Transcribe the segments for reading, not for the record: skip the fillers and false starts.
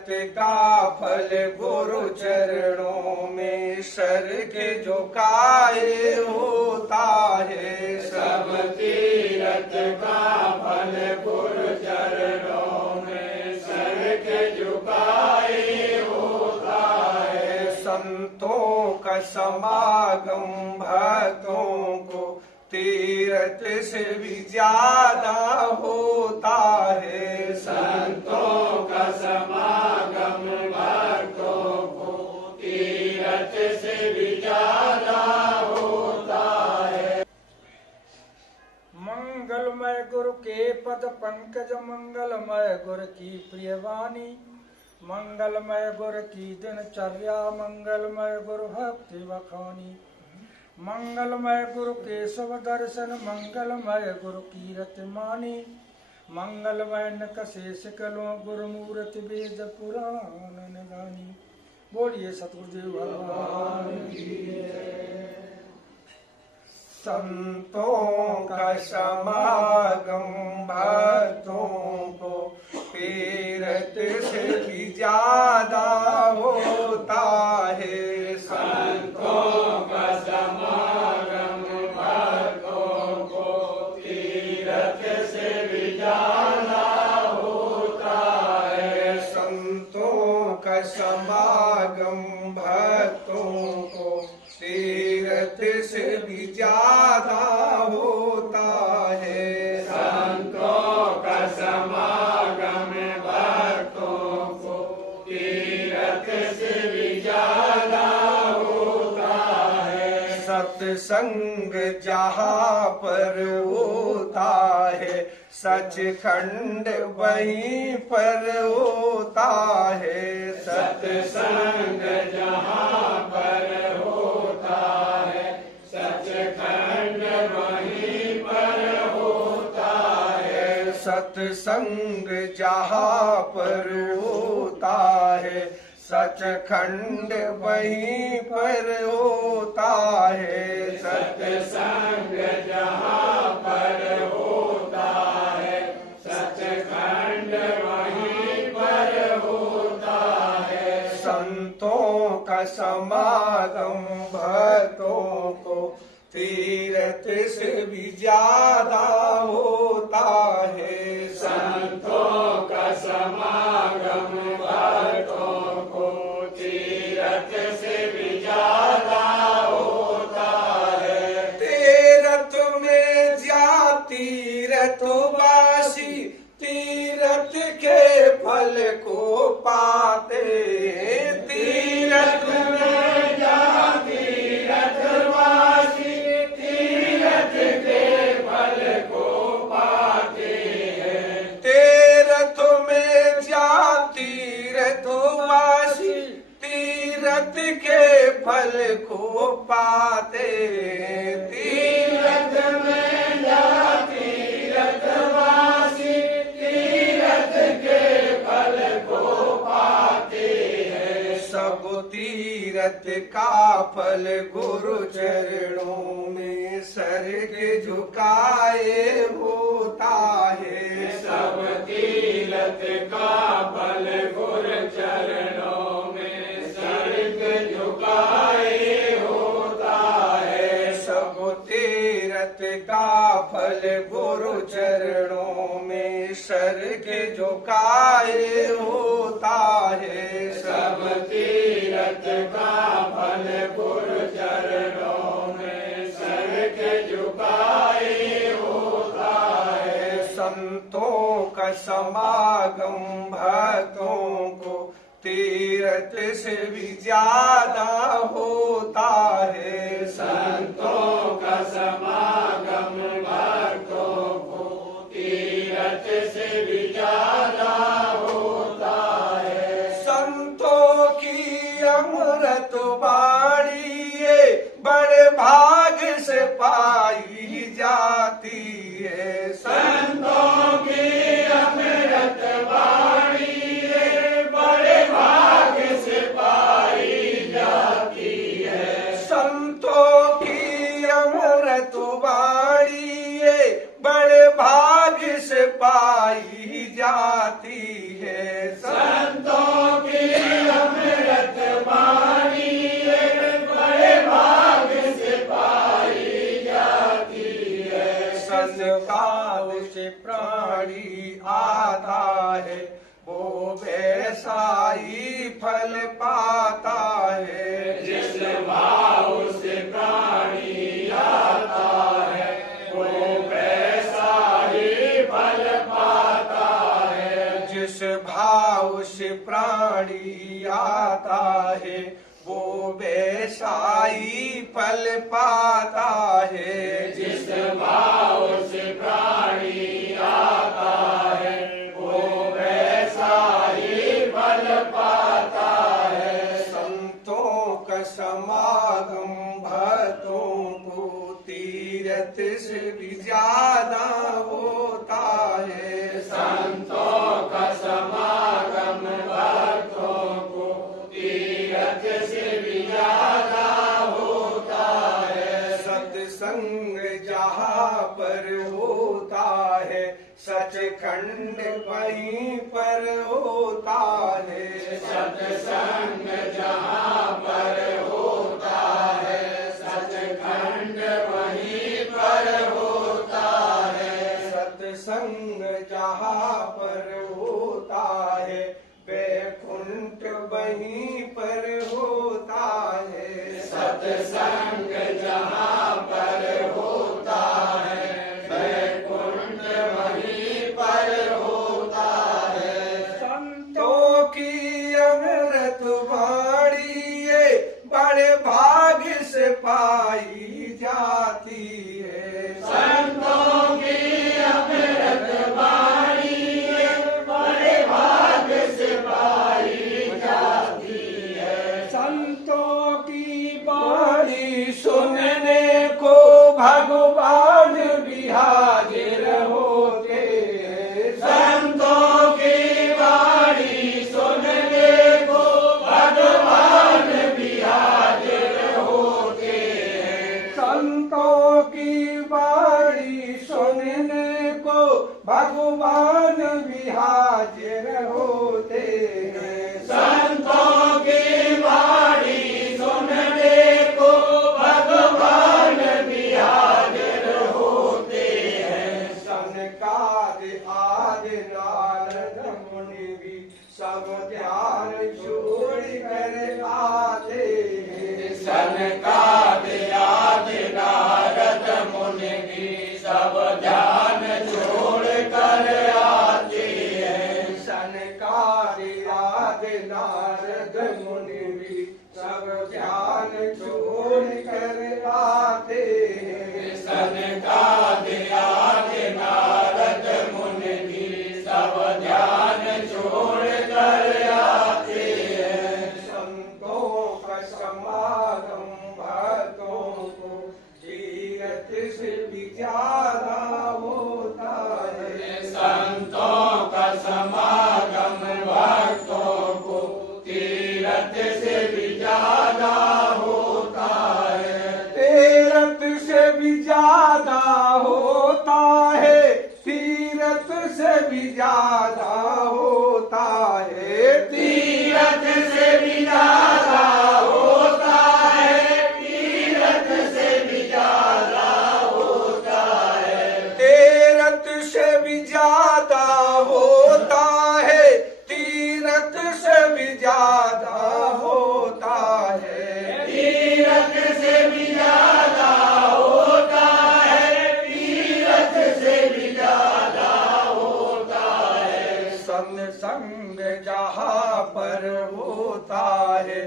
तीरथ का फल गुरु चरणों में सर के झुकाए होता है। सब तीरथ का फल गुरु चरणों में सर के झुकाए होता है। संतों का समागम भक्तों को तीरथ से भी ज्यादा होता है। संतों का समागम भक्तों को तीरथ से भी ज्यादा होता है। मंगलमय गुरु के पद पंकज, मंगलमय गुरु की प्रिय वाणी, मंगलमय गुरु की दिनचर्या, मंगलमय गुरु भक्ति बखानी, मंगलमय गुरु केशव दर्शन, मंगलमय गुरु कीरत मानी, मंगलमय नकशेष कलो गुरु मूर्ति वेद पुराण गानी। बोलिए सतगुरुदेव भगवान की जय। संतों का समागम भक्तों को तीरथ से भी ज्यादा होता है। संतों का समागम भक्तों को तीरथ से भी ज्यादा होता है। संतों का समागम भक्तों को तीरथ से भी ज्यादा होता है। संतों का समागम भक्तों को तीरथ से भी ज्यादा होता है। सत्संग जहाँ पर होता है, सचखंड वहीं पर होता है। सत्संग जहाँ पर होता है, सचखंड वहीं पर होता है। सत्संग जहाँ पर होता है, सचखंड वहीं पर होता है। सत्संग जहाँ पर होता है, सचखंड वहीं पर होता है। संतों का समागम भक्तों को तीरथ से भी ज्यादा होता है। संतों का समागम भक्तों को तीरथ से भी ज्यादा होता है। तीरथ में जा तीरथवासी तीरथ के फल को पाते। तीरथ में जा तीरथवासी तीरथ के फल को पाते हैं। तीरथ में जा तीरथवासी तीरथ के फल को पाते। तीरथ में जा तीरथवासी तीरथ के फल को पाते हैं। सब तीरथ का फल गुरु चरणों में सर के झुकाए होता है। सब तीरथ का फल गुरु चरणों में सर के झुकाए होता है। सब तीरथ का फल गुरु चरणों में सर के झुकाए होता है। सब तीरथ का फल गुरु चरणों में सर के झुकाए होता है। संतों का समागम भक्तों को तीरथ से भी ज्यादा होता है। संतों का समागम भक्तों को तीरथ से भी ज्यादा होता है। संतों की अमृत वाणी ये बड़े भाग से पाई जाती है। संतों की अमृत वाणी ये बड़े भाग से पाई जाती है। संतों की अमृत वाणी फल पाता है। जिस भाव से प्राणी आता है वो वैसा ही फल पाता है। जिस भाव से प्राणी आता है वो वैसा ही फल पाता है। जिस भाव से प्राणी आता है वो वैसा ही फल पाता है। संतों का समागम भक्तों को तीरथ से भी ज्यादा होता है। संतों का समागम भक्तों को तीरथ से भी ज्यादा होता है। सत्संग जहाँ पर होता है सचखंड वहीं पर होता है। सत्संग जहाँ पर होता है सचखंड वहीं पर होता है। सत्संग जहाँ पर होता है वैकुंठ वहीं पर होता है। सत्संग जहाँ पर होता है वैकुंठ वहीं पर होता है। संतों की अमृत वाणी ये बड़े भाग्य से पाई जाती है। संतों की अमृत वाणी बड़े भाग्य से पाई जाती है। संतों की वाणी सुनने को भगवान भी हाजिर होते हैं। संतों की वाणी सुनने को भगवान भी हाजिर होते हैं। संतों की वाणी सुनने को भगवान भी हाजिर होते हैं। संतों की वाणी सुनने को भगवान भी हाजिर होते हैं। सनकादि आदि नारद मुनि भी सब ध्यान छोड़ कर आते हैं। सनकादि आदि नारद मुनि भी सब ध्यान छोड़ कर आते हैं। सनकादि आदि नारद मुनि भी सब ध्यान छोड़ कर आते हैं। सनकादि आदि नारद मुनि भी सब ध्यान छोड़ कर आते हैं। संतों का समागम भक्तों को तीरथ से भी ज्यादा होता है। संतों का समागम भक्तों को तीरथ से भी ज्यादा होता है। तीरथ से भी ज्यादा होता है। तीरथ से भी ज्यादा होता है। तीरथ से भी ज्यादा होता है। तीरथ से भी ज्यादा होता है। तीरथ से भी ज्यादा होता है। तीरथ से भी ज्यादा होता है। तीरथ से भी ज्यादा होता है। तीरथ से भी ज्यादा होता है। सत्संग जहाँ पर होता है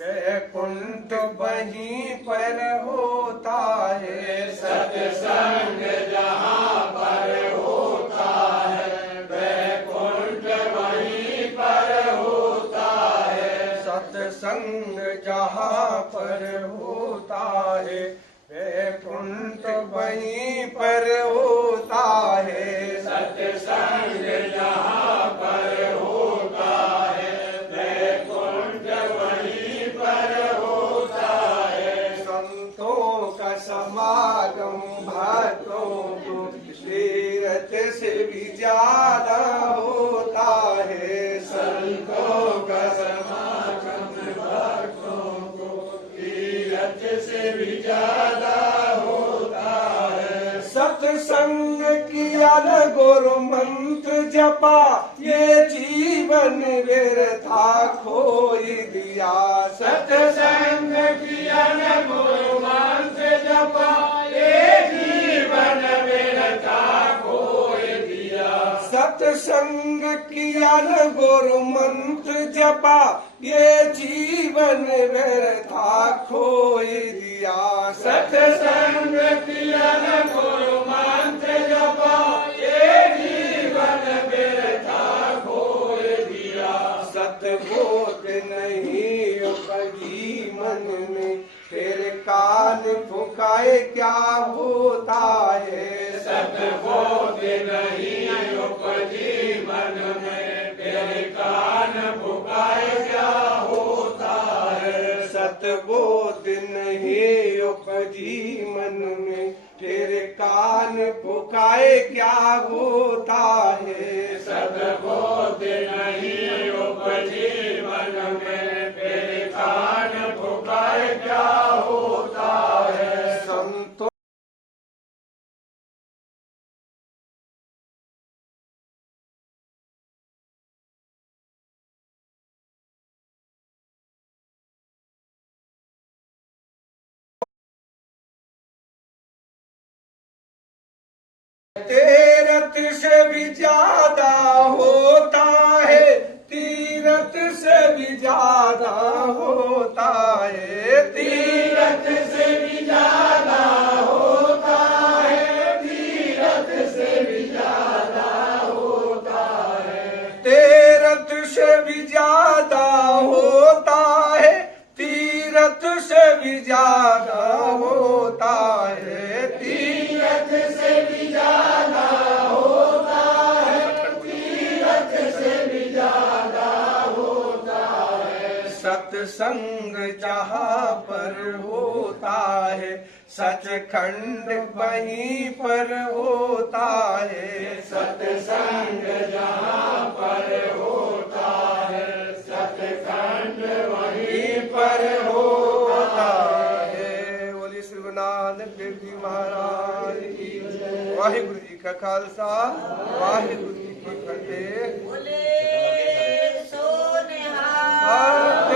वैकुंठ वहीं पर होता है। सत्संग जहाँ पर होता है वैकुंठ वहीं पर होता है। सत्संग जहाँ पर होता है वैकुंठ वहीं पर होता है। सत्संग जहाँ पर होता है वैकुंठ वहीं पर होता है। संतों का समागम भक्तों को तीरथ से भी ज्यादा होता है। संतों का समागम भक्तों को तीरथ से भी ज्यादा होता है। सत्संग किया न गुरु मंत्र जपा ये जीवन जीवन व्यर्था खोई दिया। सत्संग किया न गुरु मंत्र जपा, ये जीवन व्यर्था खोई दिया। सत्संग किया न गुरु मंत्र जपा, ये जीवन व्यर्था खोई दिया। सत्संग किया न गुरु मंत्र जपा, ये जीवन व्यर्था खोई दिया। सतबोध नहीं उपजी मन में, फिर कान फुकाए क्या होता है। सतबोध नहीं उपजी मन में, फिर कान फुकाए क्या होता है। सतबोध नहीं उपजी मन में, फिर कान फुकाए क्या होता है। सतबोध नहीं उपजी मन में, फिर कान फुकाए क्या होता है। संतो तीरथ से भी ज्यादा होता है, तीरथ से भी ज्यादा होता है। तीरथ से भी ज्यादा होता है, तीरथ से भी ज्यादा होता है। तीरथ से भी ज्यादा होता है, तीरथ से भी ज्यादा होता है। तीरथ से भी ज्यादा होता है, तीरथ से भी ज्यादा होता है। सत्संग जहाँ पर होता है, सचखंड वहीं पर होता है। सत्संग जहाँ पर होता है, सत्संग वहीं पर होता है। बोले श्री गुरु नानक देव जी महाराज की जय। वाहिगुरु जी का खालसा, वाहिगुरु जी की फतेह। बोले सो निहाल।